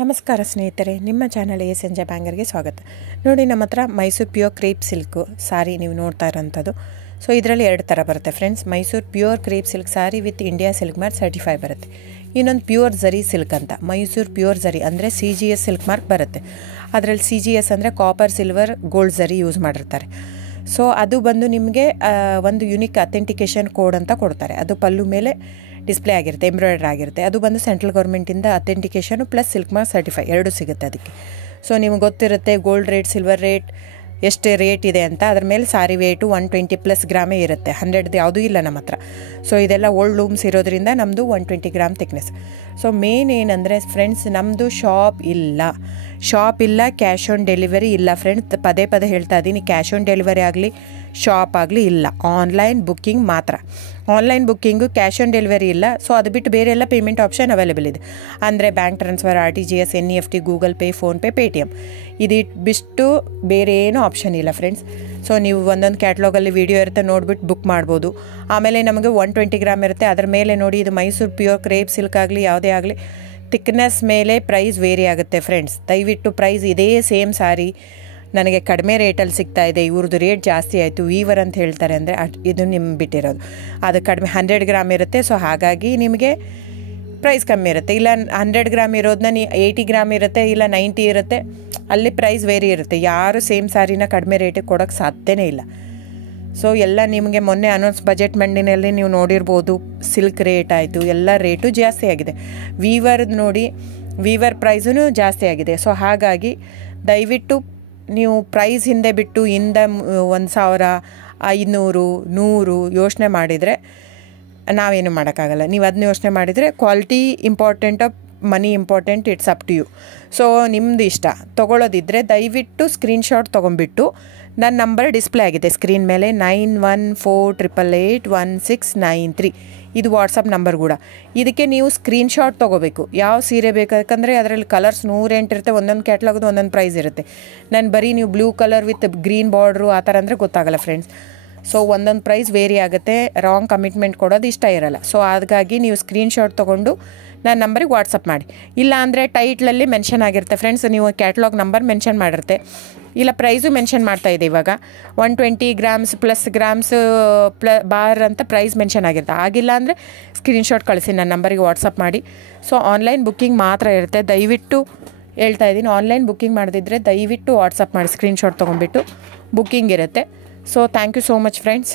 ನಮಸ್ಕಾರ ಸ್ನೇಹಿತರೆ, ನಿಮ್ಮ ಚಾನಲ್ ಸಂಜೆ ಬ್ಯಾಂಗರ್ಗೆ ಸ್ವಾಗತ. ನೋಡಿ, ನಮ್ಮ ಹತ್ರ ಮೈಸೂರು ಪ್ಯೂರ್ ಕ್ರೇಪ್ ಸಿಲ್ಕ್ ಸಾರಿ ನೀವು ನೋಡ್ತಾ ಇರೋಂಥದ್ದು. ಸೊ ಇದರಲ್ಲಿ ಎರಡು ಥರ ಬರುತ್ತೆ friends. Mysuru pure crepe silk sorry with India silk mark certify ಬರುತ್ತೆ. ಇನ್ನೊಂದು ಪ್ಯೂರ್ ಝರಿ ಸಿಲ್ಕ್ ಅಂತ, ಮೈಸೂರು ಪ್ಯೂರ್ ಝರಿ ಅಂದರೆ CGS ಸಿಲ್ಕ್ ಮಾರ್ಕ್ ಬರುತ್ತೆ. ಅದರಲ್ಲಿ CGS ಅಂದರೆ ಕಾಪರ್, ಸಿಲ್ವರ್, ಗೋಲ್ಡ್ ಝರಿ ಯೂಸ್ ಮಾಡಿರ್ತಾರೆ. ಸೊ ಅದು ಬಂದು ನಿಮಗೆ ಒಂದು ಯುನಿಕ್ ಅಥೆಂಟಿಕೇಷನ್ ಕೋಡ್ ಅಂತ ಕೊಡ್ತಾರೆ. ಅದು ಪಲ್ಲು ಮೇಲೆ ಡಿಸ್ಪ್ಲೇ ಆಗಿರುತ್ತೆ, ಎಂಬ್ರಾಯ್ಡ್ರಿ ಆಗಿರುತ್ತೆ. ಅದು ಬಂದು ಸೆಂಟ್ರಲ್ ಗೌರ್ಮೆಂಟಿಂದ ಅಥೆಂಟಿಕೇಷನು ಪ್ಲಸ್ ಸಿಲ್ಕ್ ಮಾರ್ಕ್ ಸರ್ಟಿಫೈ ಎರಡೂ ಸಿಗುತ್ತೆ ಅದಕ್ಕೆ. ಸೊ ನಿಮ್ಗೆ ಗೊತ್ತಿರುತ್ತೆ ಗೋಲ್ಡ್ ರೇಟ್, ಸಿಲ್ವರ್ ರೇಟ್ ಎಷ್ಟು ರೇಟ್ ಇದೆ ಅಂತ. ಅದ್ರ ಮೇಲೆ ಸಾರಿ ವೇಟು 120+ ಗ್ರಾಮೇ ಇರುತ್ತೆ, 100 ಯಾವುದೂ ಇಲ್ಲ ನಮ್ಮ ಹತ್ರ. ಸೊ ಇದೆಲ್ಲ ಓಲ್ಡ್ ಲೂಮ್ಸ್ ಇರೋದ್ರಿಂದ ನಮ್ಮದು 120 ಗ್ರಾಮ್ ಥಿಕ್ನೆಸ್. ಸೊ ಮೇನ್ ಏನಂದರೆ ಫ್ರೆಂಡ್ಸ್, ನಮ್ಮದು ಶಾಪ್ ಇಲ್ಲ, ಕ್ಯಾಶ್ ಆನ್ ಡೆಲಿವರಿ ಇಲ್ಲ ಫ್ರೆಂಡ್ಸ್. ಪದೇ ಹೇಳ್ತಾ ಇದ್ದೀನಿ, ಕ್ಯಾಶ್ ಆನ್ ಡೆಲಿವರಿ ಆಗಲಿ ಶಾಪ್ ಆಗಲಿ ಇಲ್ಲ, ಆನ್ಲೈನ್ ಬುಕ್ಕಿಂಗ್ ಮಾತ್ರ. Online booking, cash on delivery ಇಲ್ಲ. ಸೊ ಅದು ಬಿಟ್ಟು ಬೇರೆ ಎಲ್ಲ ಪೇಮೆಂಟ್ ಆಪ್ಷನ್ ಅವೈಲೇಬಲ್ ಇದೆ. ಅಂದರೆ bank transfer, RTGS, NEFT, Google pay, PhonePe, Paytm. ಇದು ಬಿಟ್ಟು ಬೇರೆ ಏನೂ ಆಪ್ಷನ್ ಇಲ್ಲ ಫ್ರೆಂಡ್ಸ್. ಸೊ ನೀವು ಒಂದೊಂದು ಕ್ಯಾಟ್ಲಾಗಲ್ಲಿ ವೀಡಿಯೋ ಇರುತ್ತೆ, ನೋಡಿಬಿಟ್ಟು ಬುಕ್ ಮಾಡ್ಬೋದು. ಆಮೇಲೆ ನಮಗೆ 120 ಗ್ರಾಮ್ ಇರುತ್ತೆ. ಅದರ ಮೇಲೆ ನೋಡಿ, ಇದು ಮೈಸೂರು ಪ್ಯೂರ್ ಕ್ರೇಪ್ ಸಿಲ್ಕ್ ಆಗಲಿ ಯಾವುದೇ ಆಗಲಿ ಥಿಕ್ನೆಸ್ ಮೇಲೆ ಪ್ರೈಸ್ ವೇರಿ ಆಗುತ್ತೆ ಫ್ರೆಂಡ್ಸ್. ದಯವಿಟ್ಟು ಪ್ರೈಸ್ ಇದೇ ಸೇಮ್ ಸಾರಿ ನನಗೆ ಕಡಿಮೆ ರೇಟಲ್ಲಿ ಸಿಗ್ತಾ ಇದೆ, ಇವ್ರದ್ದು ರೇಟ್ ಜಾಸ್ತಿ ಆಯಿತು ವೀವರ್ ಅಂತ ಹೇಳ್ತಾರೆ ಅಂದರೆ ಇದು ನಿಮ್ಗೆ ಬಿಟ್ಟಿರೋದು. ಅದು ಕಡಿಮೆ 100 ಗ್ರಾಮ್ ಇರುತ್ತೆ. ಸೊ ಹಾಗಾಗಿ ನಿಮಗೆ ಪ್ರೈಸ್ ಕಮ್ಮಿ ಇರುತ್ತೆ. ಇಲ್ಲ 100 ಗ್ರಾಮ್ ಇರೋದನ್ನ 80 ಗ್ರಾಮ್ ಇರುತ್ತೆ, ಇಲ್ಲ 90 ಇರುತ್ತೆ. ಅಲ್ಲಿ ಪ್ರೈಸ್ ವೇರಿ ಇರುತ್ತೆ. ಯಾರು ಸೇಮ್ ಸಾರಿನ ಕಡಿಮೆ ರೇಟಿಗೆ ಕೊಡೋಕ್ಕೆ ಸಾಧ್ಯನೇ ಇಲ್ಲ. ಸೊ ಎಲ್ಲ ನಿಮಗೆ ಮೊನ್ನೆ ಅನೌನ್ಸ್ ಬಜೆಟ್ ಮಂಡಿನಲ್ಲಿ ನೀವು ನೋಡಿರ್ಬೋದು, ಸಿಲ್ಕ್ ರೇಟ್ ಆಯಿತು, ಎಲ್ಲ ರೇಟು ಜಾಸ್ತಿ ಆಗಿದೆ. ವೀವರ್ದು ನೋಡಿ, ವೀವರ್ ಪ್ರೈಸೂ ಜಾಸ್ತಿ ಆಗಿದೆ. ಸೊ ಹಾಗಾಗಿ ದಯವಿಟ್ಟು ನೀವು ಪ್ರೈಸ್ ಹಿಂದೆ ಬಿಟ್ಟು 1,000, 500, 100 ಯೋಚನೆ ಮಾಡಿದರೆ ನಾವೇನು ಮಾಡೋಕ್ಕಾಗಲ್ಲ. ನೀವು ಅದನ್ನ ಯೋಚನೆ ಮಾಡಿದರೆ quality important, money important, it's up to you. So ನಿಮ್ಮದು ಇಷ್ಟ. ತೊಗೊಳ್ಳೋದಿದ್ದರೆ ದಯವಿಟ್ಟು ಸ್ಕ್ರೀನ್ಶಾಟ್ ತೊಗೊಂಬಿಟ್ಟು, ನನ್ನ ನಂಬರ್ ಡಿಸ್ಪ್ಲೇ ಆಗಿದೆ ಸ್ಕ್ರೀನ್ ಮೇಲೆ, 9148881693. ಇದು ವಾಟ್ಸಪ್ ನಂಬರ್ ಕೂಡ. ಇದಕ್ಕೆ ನೀವು ಸ್ಕ್ರೀನ್ಶಾಟ್ ತೊಗೋಬೇಕು. ಯಾವ ಸೀರೆ ಬೇಕಂದರೆ ಅದರಲ್ಲಿ ಕಲರ್ಸ್ 108 ಇರುತ್ತೆ. ಒಂದೊಂದು ಕ್ಯಾಟ್ಲಾಗದು ಒಂದೊಂದು ಪ್ರೈಸ್ ಇರುತ್ತೆ. ನಾನು ಬರೀ ನೀವು blue colour with green border ಆ ಥರ ಅಂದರೆ ಗೊತ್ತಾಗಲ್ಲ ಫ್ರೆಂಡ್ಸ್. ಸೊ ಒಂದೊಂದು ಪ್ರೈಸ್ ವೇರಿ ಆಗುತ್ತೆ. ರಾಂಗ್ ಕಮಿಟ್ಮೆಂಟ್ ಕೊಡೋದು ಇಷ್ಟ ಇರಲ್ಲ. ಸೊ ಹಾಗಾಗಿ ನೀವು ಸ್ಕ್ರೀನ್ಶಾಟ್ ತೊಗೊಂಡು ನನ್ನ ನಂಬರಿಗೆ ವಾಟ್ಸಪ್ ಮಾಡಿ. ಇಲ್ಲ ಅಂದರೆ ಟೈಟ್ಲಲ್ಲಿ ಮೆನ್ಷನ್ ಆಗಿರುತ್ತೆ ಫ್ರೆಂಡ್ಸ್, ನೀವು ಕ್ಯಾಟ್ಲಾಗ್ ನಂಬರ್ ಮೆನ್ಷನ್ ಮಾಡಿರುತ್ತೆ. ಇಲ್ಲ ಪ್ರೈಸು ಮೆನ್ಷನ್ ಮಾಡ್ತಾಯಿದೆ ಇವಾಗ, 120 ಗ್ರಾಮ್ಸ್ ಪ್ಲಸ್ ಗ್ರಾಮ್ಸ್ ಬಾರ್ ಅಂತ ಪ್ರೈಸ್ ಮೆನ್ಷನ್ ಆಗಿರುತ್ತೆ. ಆಗಿಲ್ಲ ಅಂದರೆ ಸ್ಕ್ರೀನ್ಶಾಟ್ ಕಳಿಸಿ, ನನ್ನ ನಂಬರಿಗೆ ವಾಟ್ಸಪ್ ಮಾಡಿ. ಸೊ ಆನ್ಲೈನ್ ಬುಕ್ಕಿಂಗ್ ಮಾತ್ರ ಇರುತ್ತೆ. ದಯವಿಟ್ಟು ಹೇಳ್ತಾ ಇದ್ದೀನಿ, ಆನ್ಲೈನ್ ಬುಕ್ಕಿಂಗ್ ಮಾಡದಿದ್ದರೆ ದಯವಿಟ್ಟು ವಾಟ್ಸಪ್ ಮಾಡಿ, ಸ್ಕ್ರೀನ್ಶಾಟ್ ತೊಗೊಂಡ್ಬಿಟ್ಟು ಬುಕ್ಕಿಂಗ್ ಇರುತ್ತೆ. So thank you so much friends.